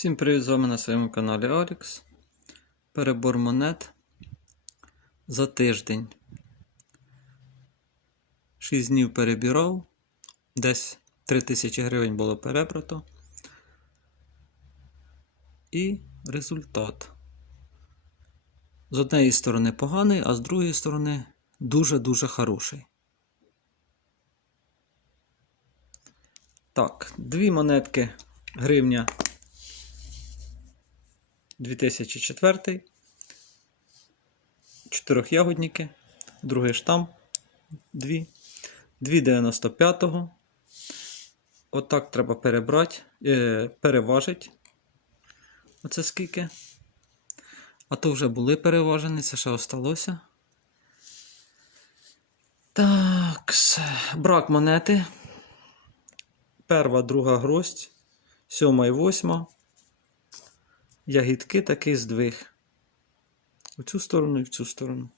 Всім привіт з вами на своєму каналі Алікс. Перебор монет за тиждень. 6 днів перебірав. Десь 3000 гривень було перебрато. І результат. З однієї сторони поганий, а з другої сторони дуже-дуже хороший. Так, дві монетки гривня 2004. Чотирьохягодники. Другий. Дві. Дві 95-го. Отак треба перебрати, е, переважити. Оце скільки. А то вже були переважені, це ще осталося. Так, брак монети. Перва, друга гроздь, сьома і восьма. Ягідки такий здвиг. У цю сторону і в цю сторону.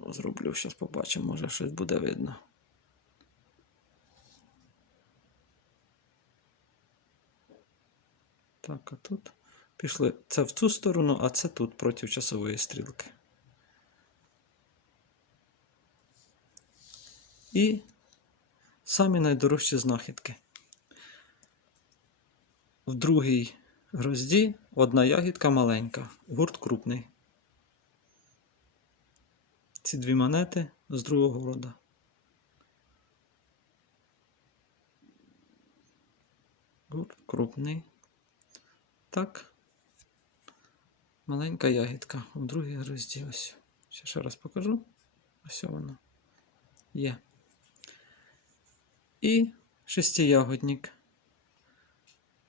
Зроблю, зараз побачимо, може щось буде видно. Так, а тут пішли. Це в цю сторону, а це тут проти часової стрілки. І самі найдорожчі знахідки. В другій грозді одна ягідка маленька, гурт крупний. Ці дві монети з другого рода. Гурт крупний. Так. Маленька ягідка у другій грозді. Ось. Ще, ще раз покажу. Ось вона є. І шестиягодник.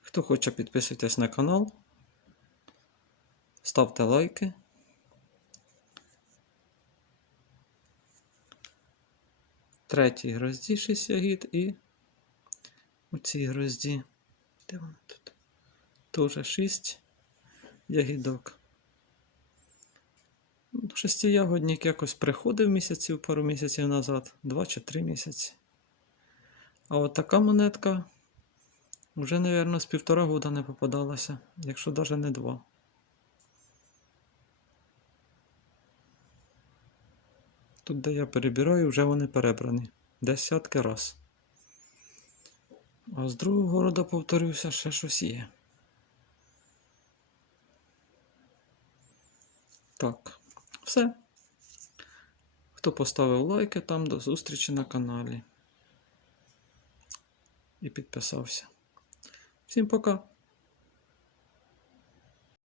Хто хоче, підписуйтесь на канал. Ставте лайки. Третій грозді 6 ягід і у цій грозді. Де вона тут? Теж 6 ягідок. Ну, Шестиягодник якось приходив місяців, пару місяців назад, 2 чи 3 місяці. А от така монетка вже, мабуть, з півтора года не попадалася, якщо навіть не два. Тут, де я перебираю, вже вони перебрані. Десятки раз. А з другого роду, повторюся, ще щось є. Так, все. Хто поставив лайки там, до зустрічі на каналі. І підписався. Всім пока!